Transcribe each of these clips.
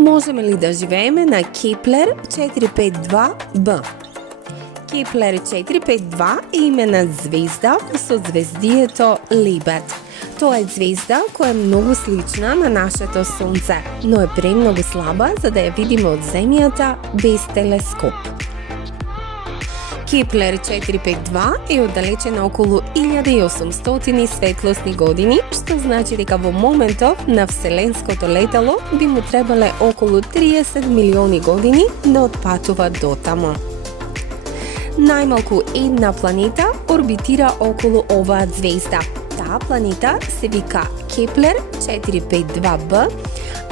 Можеме ли да живееме на Кеплер 452b? Кеплер 452 е име на звезда со звездието Либет. Тоа е звезда која е многу слична на нашето Сонце, но е премногу слаба за да ја видиме од Земјата без телескоп. Кеплер 452 е оддалечена околу 1800 светлосни години, што значи дека во моментов на вселенското летало би му требале околу 30 милиони години да отпатува до тамо. Најмалку една планета орбитира околу оваа звезда. Таа планета се вика Кеплер 452b,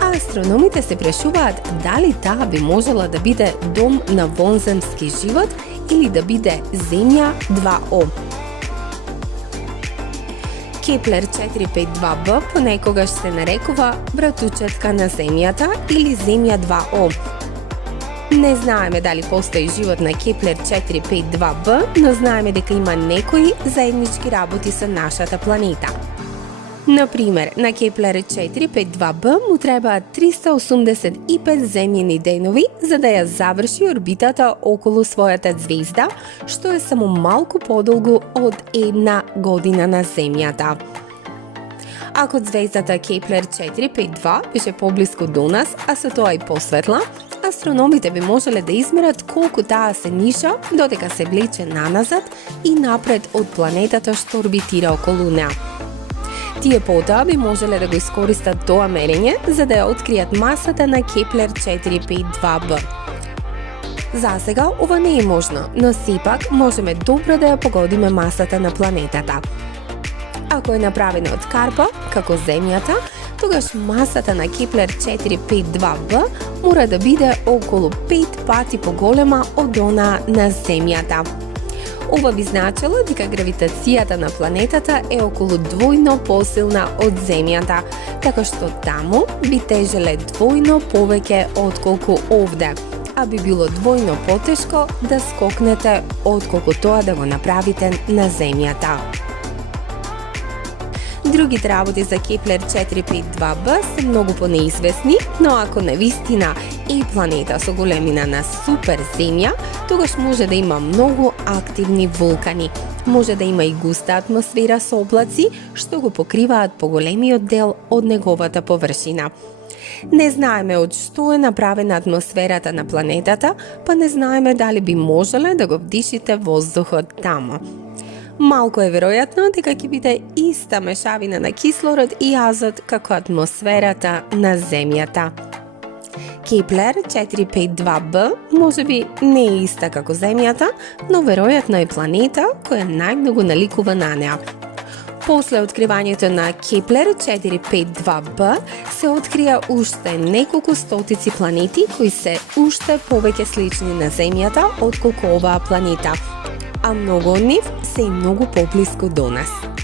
а астрономите се прашуваат дали таа би можела да биде дом на вонземски живот или да биде Земја 2O. Кеплер 452b понекогаш се нарекува братучетка на Земјата или Земја 2O. Не знаеме дали постои живот на Кеплер 452b, но знаеме дека има некои заеднички работи со нашата планета. Например, на Кеплер 452b му требаат 385 земјени денови за да ја заврши орбитата околу својата звезда, што е само малку подолгу од една година на Земјата. Ако звездата Кеплер 452 беше поблиску до нас, а со тоа и посветла, астрономите би можеле да измерат колку таа се ниша додека се влече наназад и напред од планетата што орбитира околу неа. Тие потоа би можеле да го искористат тоа мерење за да ја откријат масата на Кеплер 452b. Засега ова не е можно, но сепак можеме добро да ја погодиме масата на планетата. Ако е направена од карпа, како Земјата, тогаш масата на Кеплер 452b мора да биде околу 5 пати поголема од онаа на Земјата. Ова би значило дека гравитацијата на планетата е околу двојно посилна од Земјата, така што таму би тежеле двојно повеќе отколку овде, а би било двојно потешко да скокнете отколку тоа да го направите на Земјата. Другите работи за Кеплер 452b се многу понеизвестни, но ако навистина е планета со големина на супер Земја, тогаш може да има многу активни вулкани. Може да има и густа атмосфера со облаци, што го покриваат поголемиот дел од неговата површина. Не знаеме од што е направена атмосферата на планетата, па не знаеме дали би можеле да го вдишите воздухот тамо. Малку е веројатно дека ќе биде иста мешавина на кислород и азот како атмосферата на Земјата. Кеплер 452b можеби не е иста како Земјата, но веројатно е планета која најмногу наликува на неа. После откривањето на Кеплер 452b се открија уште неколку стотици планети кои се уште повеќе слични на Земјата отколку оваа планета, а многу од нив се и многу поблиску до нас.